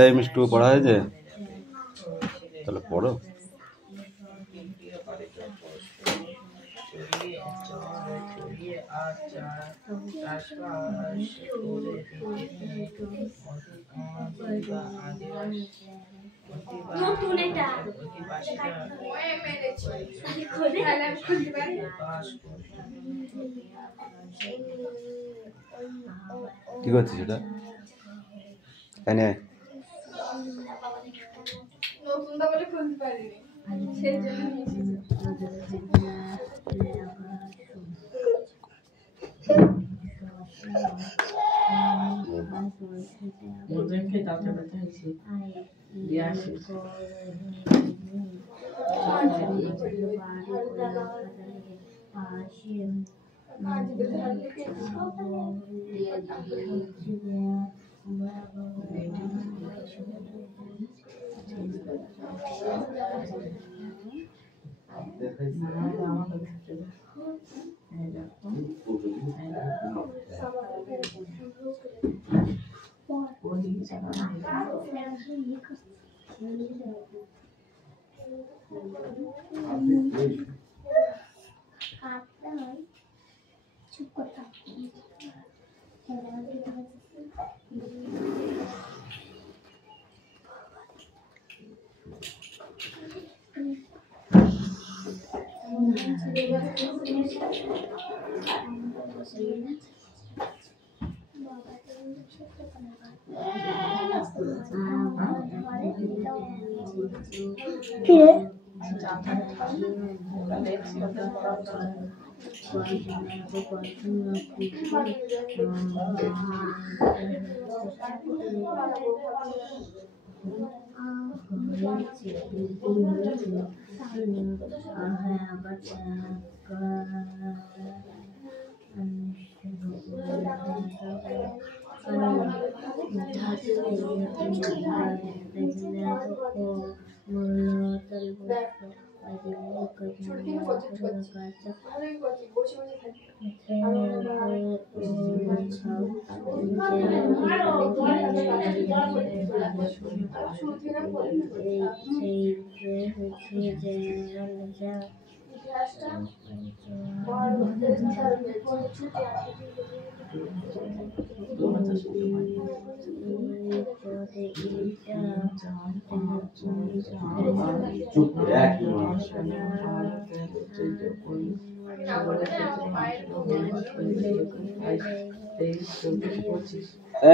এই মিষ্টু পড়া হয়েছে? তাহলে পড়ো। কি করছিস সেটা? এনে নতুনটা বলে খুলতে পারিনি, সেই জন্য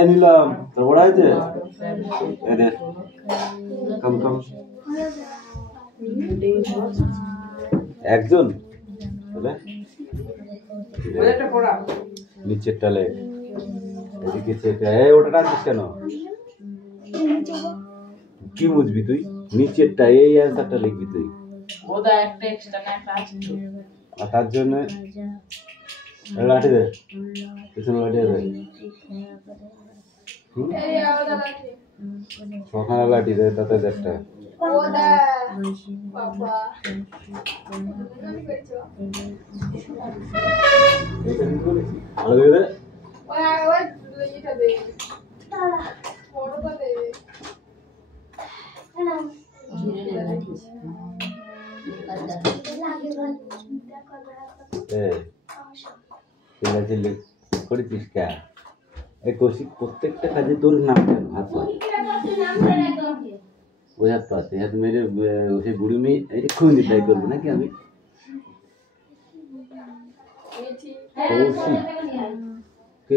নিলাম তো পড়া হয়েছে। কম কম একজন নিচেরটা লেখ, এদিকে ওটা টানছিস কেন? কি বুঝবি তুই? নিচেরটা এই অ্যান্সারটা লিখবি তুই, আর তার জন্য লাঠি দে, পিছনে লাঠি দে, সখানা লাঠি দে, তাতে একটা করেছিস কে? এই কৌশিক প্রত্যেকটা কাজে তোর নাম কেন? হাত পা ওই হাত পাতে হাত মেরে সেই বুড়ি মেয়ে এটা খুঁজে ট্রাই করবো নাকি আমি? কৌশিক কে?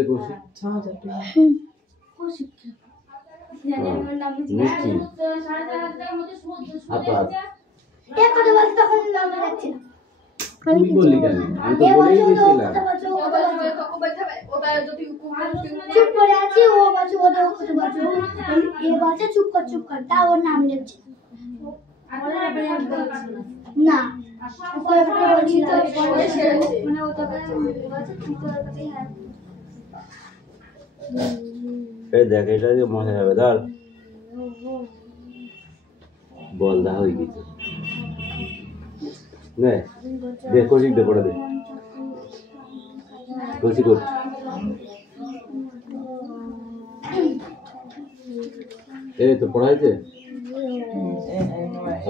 কৌশিক মিষ্টি হাত পাত আমি বললি কেন? আমি তো বলেই দিয়েছিলাম। চুপ করে আছি, ও বাচ্চা ওটা কত বাচ্চা এ বাচ্চা চুপ কর তা ওর নাম লিখছে না মানে ও তোকে বাচ্চা চুপ করে এই দেখ এটা যে মজা হবে, ধর বল দা হয়ে গেছে নে দে কোচিং দে পড়া দে কোচিং কর এই তো পড়াইছে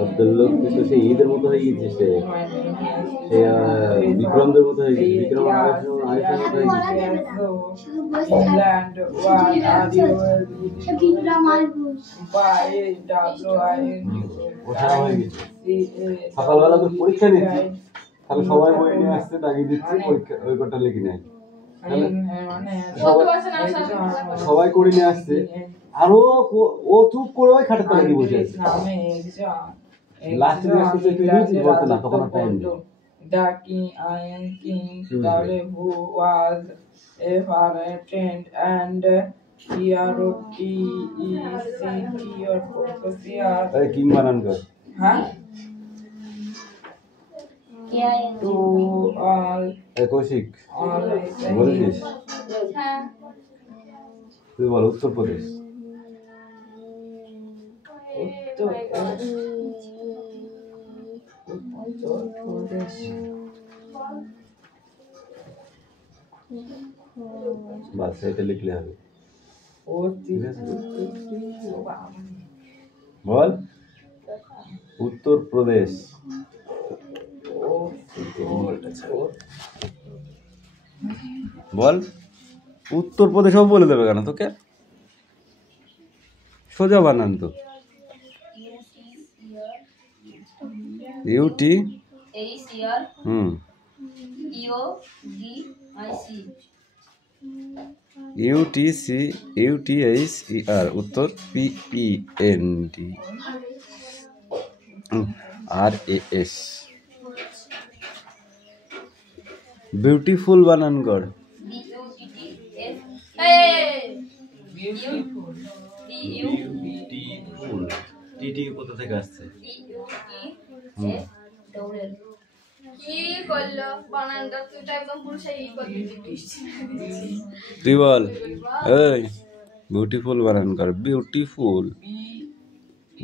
আব্দুল্লাহ তো সেই ঈদের মতো হয়ে গেছে সে বিক্রমদের মতো হয়ে গেছে বিক্রম আয়েশার মতো হয়ে গেছে Land what are you say Vikram R by ওঠা হয়ে গেছে সকালবেলা তো পরীক্ষা দিচ্ছি তাহলে সবাই বই নিয়ে আসছে দাগিয়ে দিচ্ছি পরীক্ষা ওই কটা লিখে নেয় সবাই করে নিয়ে আসছে আর ও চুপ করে ওই খাটের তলায় বসে আছে লাস্টে তুই নিয়েছিস বলতে না তখন টাইম নেই The king, Iron King, who was a foreign friend and or Professor. আরে কিং বানান কর Huh? To all, এই কৌশিক all বলেছিস হ্যাঁ তুই বল উত্তরপ্রদেশ বাস এটা লিখলে হবে বল উত্তরপ্রদেশ বল উত্তরপ্রদেশও বলে দেবে কেন তোকে সোজা বানান তো ইউটি হুম UTCUTHER উত্তর PEND RAS বিউটিফুল বানান কর বিউটিফুল টিটি কোথা থেকে আসছে কি করলো বানানটা তুই তো একদম পুরো সেই করতে দিছিস তুই বল এই বিউটিফুল বানান কর বিউটিফুল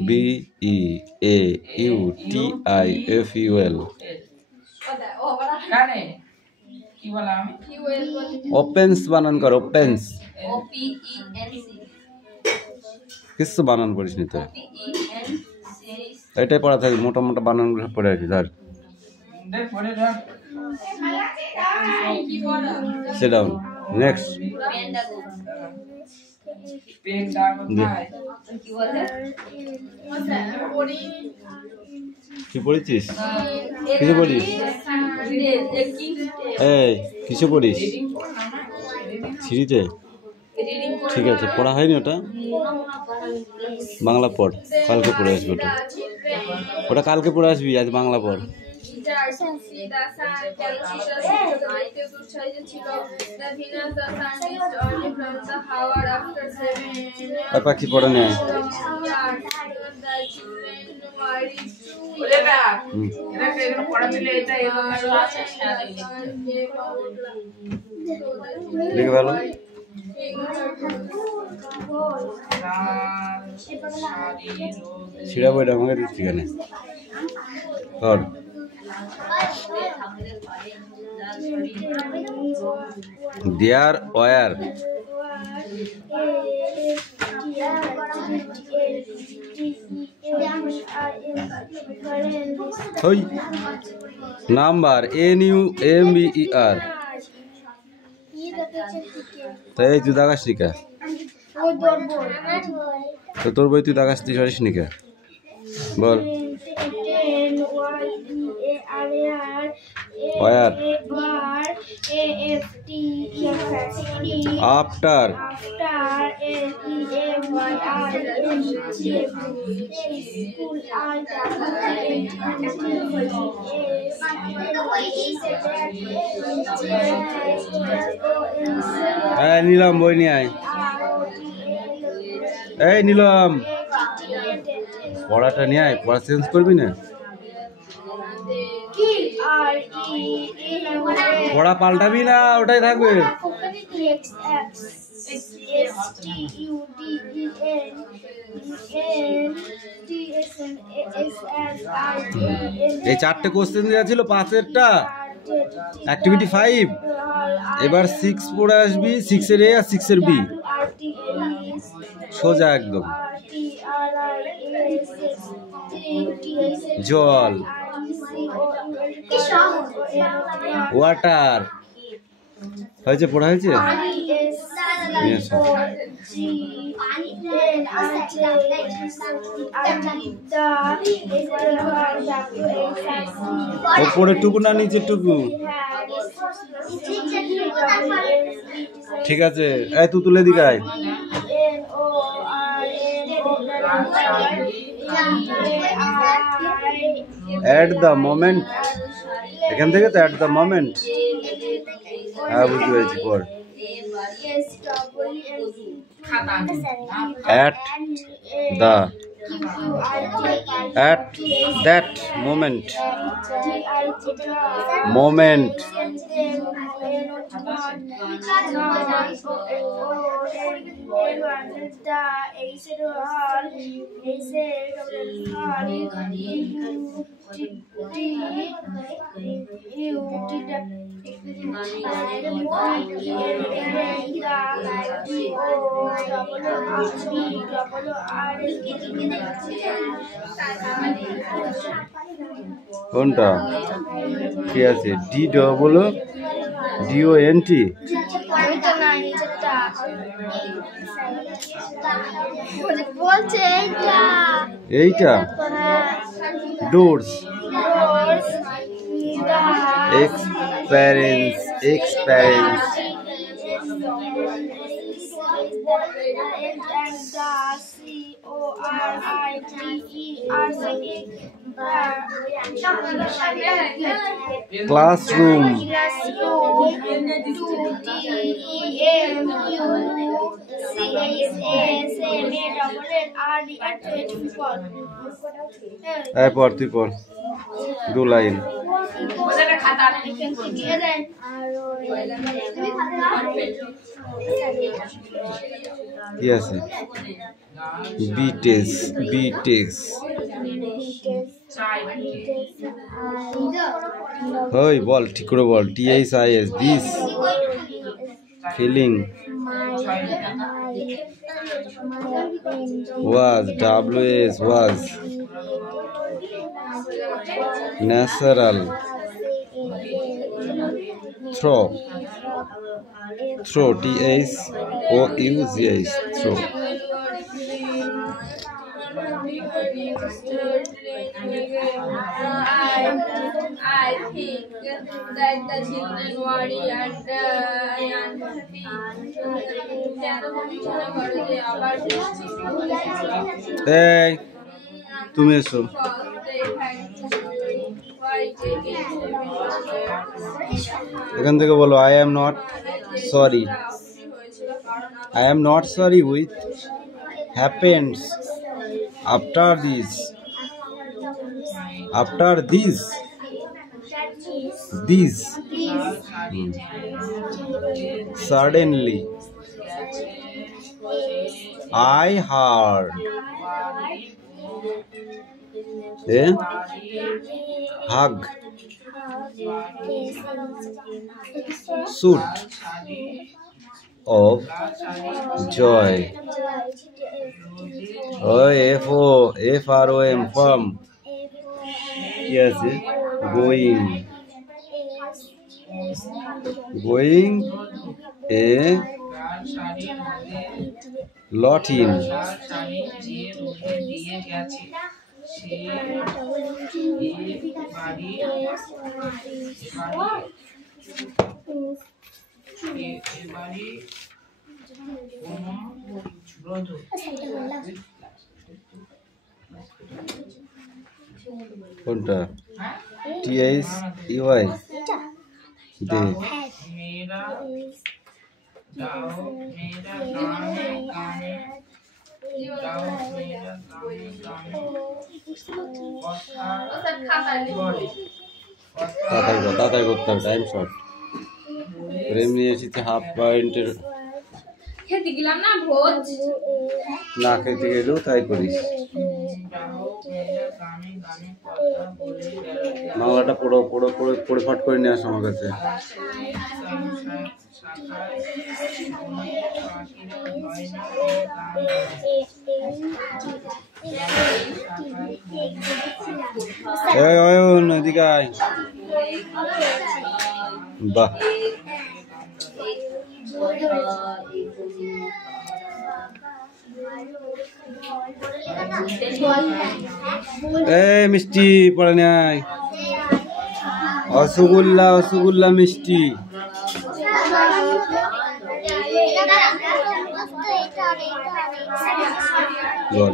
BEAUTIFUL কথা ও বানা কানে কি বললাম কি ওয়েল বল ওপেন্স বানান কর ওপেন্স OPENC কিছু বানান করিস নি তো এটাই পড়া থাকে মোটা মোটা বানানগুলো সব পড়ে রাখিস আর দেখ পড়ে রাখ কি বলা সিট ডাউন নেক্সট পেন দাগ নাই কি বলে আচ্ছা পড়ি কি পড়েছিস কিছু পড়িস এই কিছু পড়িস সিঁড়িতে ঠিক আছে পড়া হয়নি ওটা বাংলা পড় কালকে পড়ে আসবি ওটা ওটা কালকে পড়ে আসবি আজ বাংলা পড় আর পাখি পড়ে নেয় ওরে দেখ এটা কেন পড়া দিলে এটা এলো আছে লিখে ভালো ছিড়া বইটা আমাকে দিচ্ছি কেন কর দেয়ার ওয়ার ওই নাম্বার NUMBER তাই তুই দাগাস নিকা তো তোর বই তুই দাগাস তুই পারিস নিকা বল ওয়ার আফটার হ্যাঁ নিলাম বই নিয়ে আয় এই নিলাম পড়াটা নিয়ে আয় পড়া চেঞ্জ করবি না পড়া পাল্টাবি না ওটাই থাকবে এই 4টে কোশ্চেন দেওয়া ছিল 5-এরটা অ্যাক্টিভিটি 5। এবার 6 পড়ে আসবি, 6-এর এ আর 6-এর বি সোজা একদম। জল, ওয়াটার হয়েছে, পড়া হয়েছে। ওপরে টুকু না নিচে টুকু? ঠিক আছে, এই তুই তুলে দিগায়। At the moment, এখান থেকে তো at the moment। হ্যাঁ বুঝতে পেরেছি, পর। At that moment, কোনটা কি আছে? D double DONT। এইটা ডোরস, এক্সপেরিয়েন্স, classroom, পর তুই পর 2 লাইন। কি আছে? বিটেস, ওই বল ঠিক করে বল। THIS, this feeling. was, WS was, natural, throw, THOUGH, throw। I think that the children worry and unhappy. এই তুমি এসো। এখান থেকে বলো I am not sorry with happens after this suddenly I heard hug, shoot of joy, FROM, firm, yes, going, a lot in, কোনটা? THEY দে। তাড়াতাড়ি করতে হবে, টাইম শর্ট। প্রেম নিয়ে এসেছে হাফ পয়েন্টের। খেতে গেলাম না ভোজ, না খেতে গেলেও তাই করিস। যা হোক মেয়েরা গানে গানে কথা বলে বেড়াতে বাংলাটা পড়ো পড়ো পড়ে পড়ে ফাট করে নিয়ে আসো আমার কাছে। শাখায় অনেক পাখিরা হয় না এই গান অয়ন এদিকে আয়। বাহ এই মিষ্টি পড়ে নেয়। রসগোল্লা রসগোল্লা মিষ্টি। বল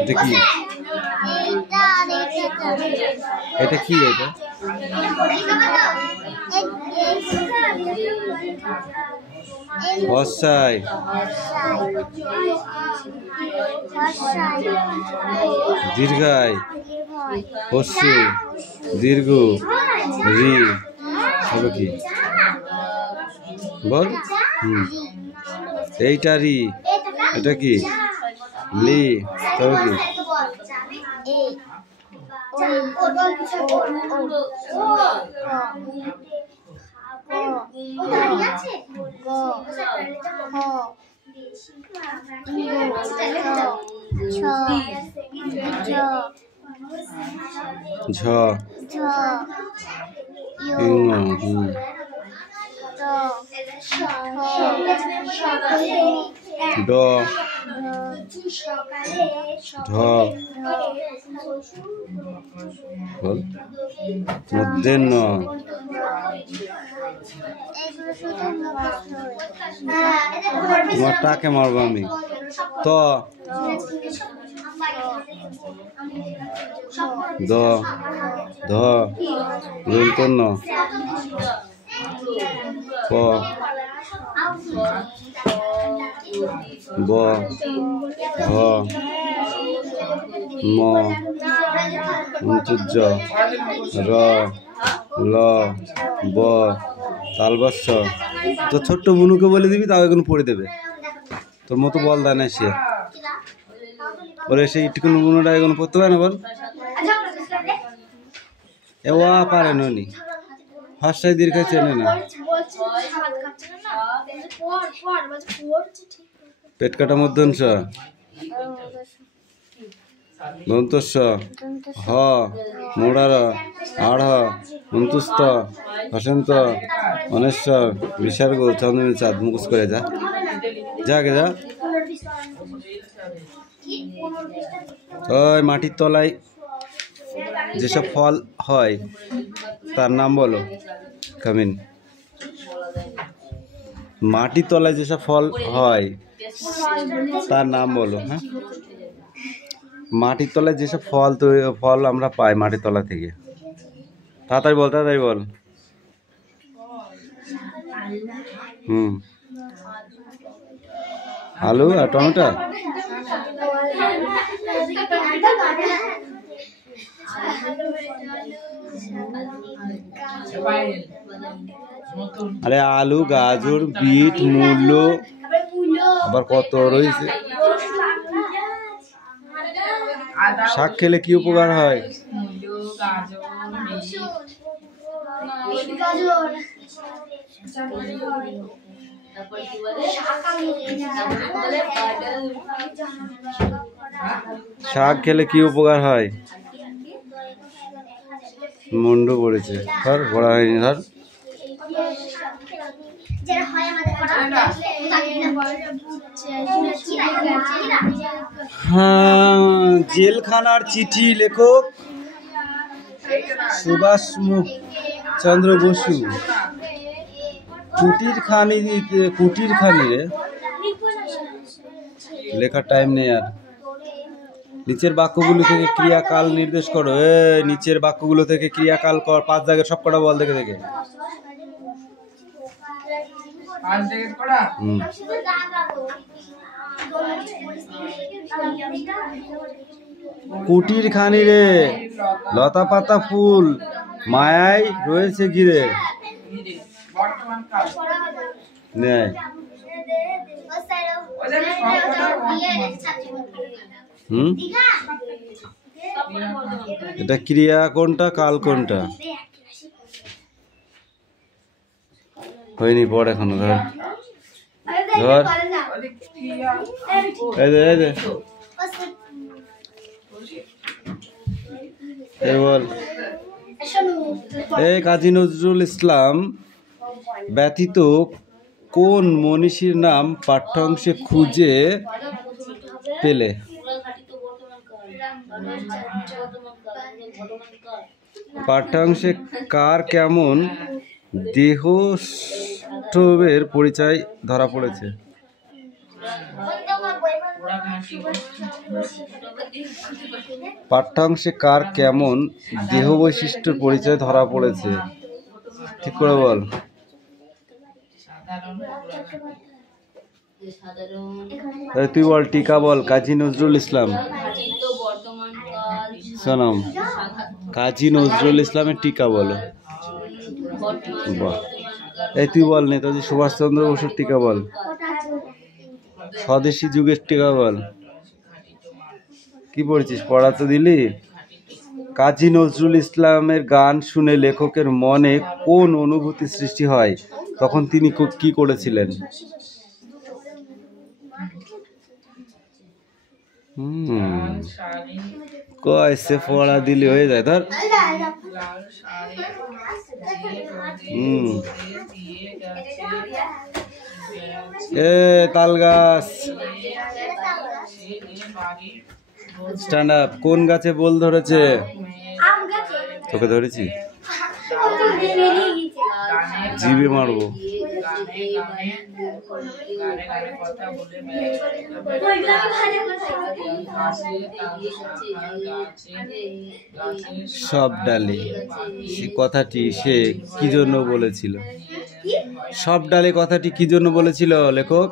এটা কি? এটা কি? এটা বর্ষায় দীর্ঘায় হস্যু দীর্ঘ রি হবে কি বল? এইটা রি, এটা কি লি, তবে কি ঝ ড ঢ বল মধ্যাহ্ন তোমার টাকে মারবো আমি। ত দ ধ দন্তন্য প ব ভ ম অন্তর্য র ল ব তালবস্য। তো ছোট্ট বুনুকে বলে দিবি, তাও এখন পড়ে দেবে। তোর মতো বল দেয় না সে, ওরে সেই ইটকুন বুনুটা এখন পড়তে পারে না। বল এ ও পারে নি ফার্স্টাই দীর্ঘ চেনে না। পেট কাটা মধ্যংশ দন্তস্ব হ মোড়ার আড় অন্তুস্ত হসন্ত অনেশ্বর বিসর্গ চন্দ্রমী চাঁদ। মুখোশ করে যা যাকে যা। ওই মাটির তলায় যেসব ফল হয় তার নাম বলো। কামিন মাটির তলায় যেসব ফল হয় তার নাম বলো। হ্যাঁ, মাটির তলায় যেসব ফল আমরা পাই মাটির তলা থেকে। তাড়াতাড়ি বল, তাড়াতাড়ি বল। আলু আর টমেটো। আরে আলু, গাজর, বিট, মূলো, আবার কত রয়েছে। শাক খেলে কি উপকার হয়? শাক খেলে কি উপকার হয়? মুন্ডু পড়েছে, ধর পড়া হয়নি, ধর। হ্যাঁ, জেলখানার চিঠি লেখক সুভাষ চন্দ্র বসু। কুটির খানি রে, লেখার টাইম নেই আর। নিচের বাক্যগুলো থেকে ক্রিয়াকাল নির্দেশ করো। নিচের বাক্যগুলো থেকে ক্রিয়াকাল কর। 5 দাগের সব কটা বল দেখে দেখে। কুটির খানি রে, লতা পাতা ফুল মায়ায় রয়েছে ঘিরে। হুম, এটা ক্রিয়া কোনটা কাল কোনটা? হয়নি, পড় এখনো। ধর ধর, এই দে, এই দে, এই বল। এই কাজী নজরুল ইসলাম ব্যতীত কোন মনীষীর নাম পাঠ্যাংশে খুঁজে পেলে? পাঠ্যাংশে কার কেমন দেহস্বভাবের পরিচয় ধরা পড়েছে? পাঠ্যাংশে কার কেমন দেহ বৈশিষ্ট্যের পরিচয় ধরা পড়েছে? ঠিক করে বল। তুই বল, টিকা বল। কাজী নজরুল ইসলাম, শোনাম, কাজী নজরুল ইসলামের টিকা বলো। বাহ, এই তুই বল, নেতাজি সুভাষচন্দ্র বসুর টিকা বল। স্বদেশী যুগের টিকা বল। কি পড়ছিস? পড়া তো দিলি। কাজী নজরুল ইসলামের গান শুনে লেখকের মনে কোন অনুভূতি সৃষ্টি হয়, তখন তিনি কি করেছিলেন? কয়সে পড়া দিলি হয়ে যায়। ধর, এ তাল গাছ, স্ট্যান্ড আপ। কোন গাছে বোল ধরেছে? তোকে ধরেছি, জিভে মারবো। সব ডালে, সে কথাটি সে কি জন্য বলেছিল? সব ডালে কথাটি কি জন্য বলেছিল লেখক?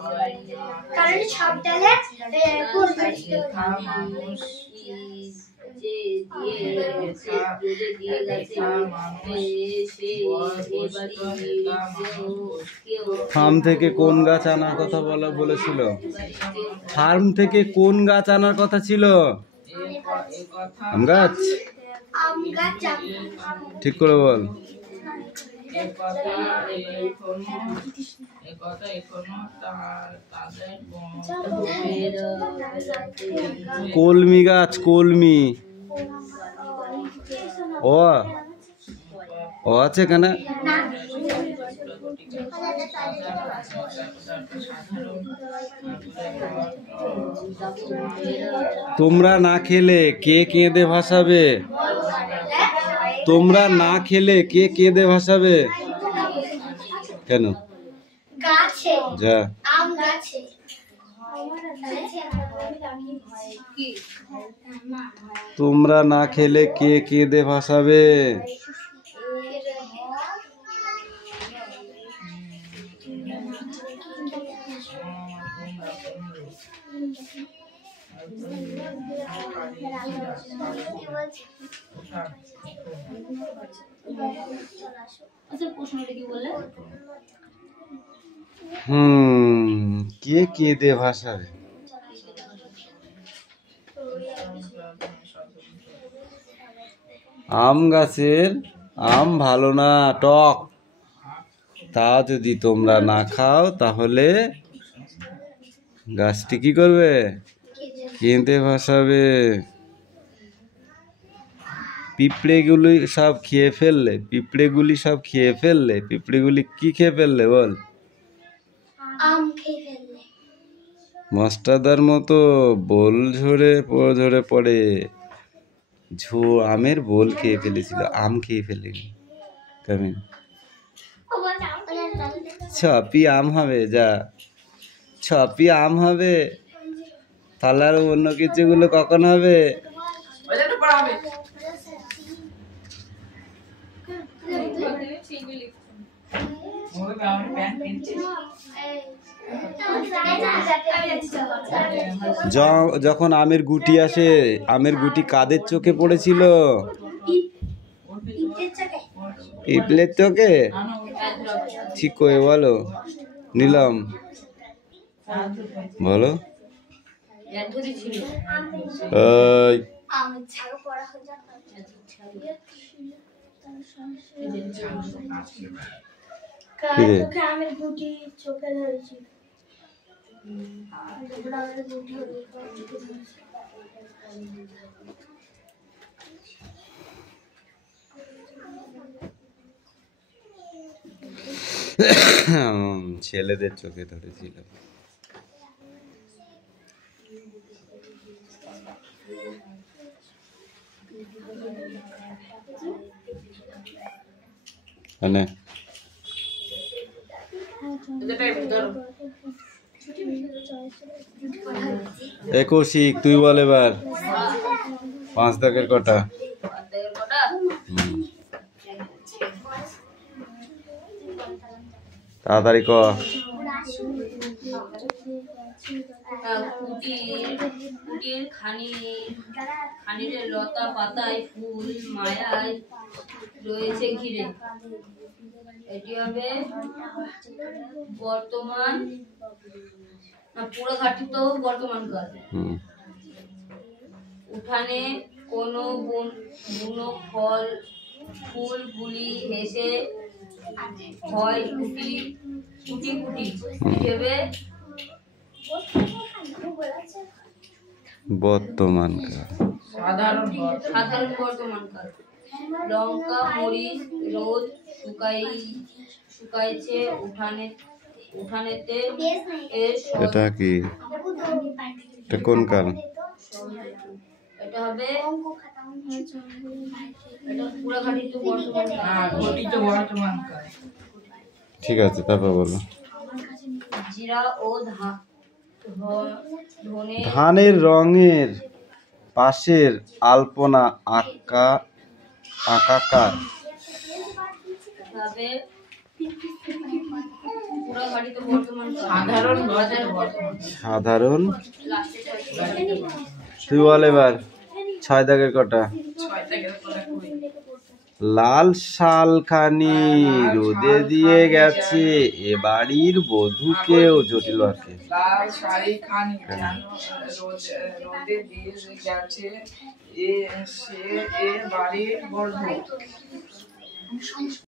ফার্ম থেকে কোন গাছ আনার কথা বলেছিল? ফার্ম থেকে কোন গাছ আনার কথা ছিল? আম গাছ। ঠিক করে বল। কলমি গাছ, কলমি। ও ও আছে কেন? তোমরা না খেলে কে কেঁদে ভাসাবে? তোমরা না খেলে কে কেঁদে ভাসাবে? কেন? যা, তোমরা না খেলে কে কেঁদে ভাসাবে? কে কেঁদে ভাসাবে? আম গাছের আম ভালো না, টক। তা যদি তোমরা না খাও তাহলে গাছটি কি করবে? কেঁদে ভাসাবে। পিঁপড়েগুলি সব খেয়ে ফেললে, পিঁপড়েগুলি সব খেয়ে ফেললে, পিঁপড়েগুলি কি খেয়ে ফেললে বল? মাস্টারদার মতো বোল ঝরে পড়ে। আমের বোল খেয়ে ফেলেছিল, আম খেয়ে ফেলেনি। কেমন? ছপি আম হবে, যা ছপি আম হবে। তাহলে আর অন্য কিছুগুলো কখন হবে? যখন আমের গুটি আসে, আমের গুটি কাদের চোখে পড়েছিল? পিঁপড়ের চোখে। ঠিক করে বলো। নিলাম। বলো এর ধরে ছিল এই আমার ছাগল পড়া হয়ে চোখে আমের গুটি চোখে ধরেছি আমের গুটি ছেলেদের চোখে ধরেছিল। মানে কৌশিক তুই বল এবার 5 দাগের কটা? তাড়াতাড়ি ক। কুটির খানিরে লতা পাতায় ফুল মায়ায় রয়েছে ঘিরে। এটি হবে বর্তমান পুরো ঘাটি তো বর্তমান কাল। উঠানে কোনো বুনো ফল ফুলগুলি হেসে হয় কুটি কুটি কুটি। এটি হবে বর্তমান কাল। সাধারণ বর্তমান কাল। লঙ্কা মরিচ রোদ শুকাইছে উঠানেতে। এটা কি? এটা কোন কাল? এটা হবে এটা পুরো ঘাটিত বর্তমান কাল। ঘটিত বর্তমান কাল। ঠিক আছে, তারপর বলো। জিরা ও ধনে ধানের রঙের পাশের আলপনা আঁকাকার। ভাবে পুরো ঘাটিত বর্তমান কাল। সাধারণ তুই বল এবার 6 দাগের কটা? লাল শালখানি রোদে দিয়ে গেছে এ বাড়ির বধূকেও। জটিল বাক্যে লাল শাড়ি খানি রোদে দিয়ে গেছে এ বাড়ির বধূ।